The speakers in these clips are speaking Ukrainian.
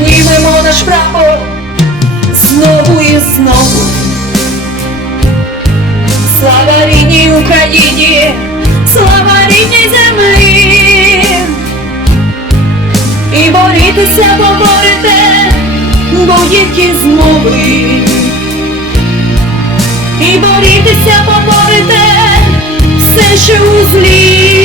Піднімемо наш прапор знову і знову. Слава рідній Україні, слава рідній землі. І борітися поборете будь-які змови. І борітися поборете все, що у злі.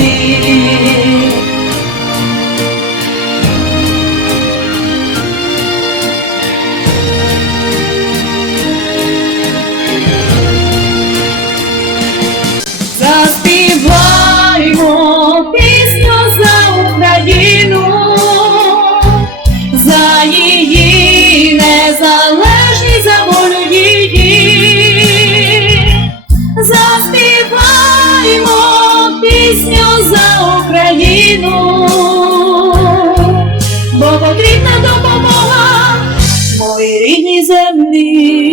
Рідній Україну, бо потрібна допомога моїй рідній землі.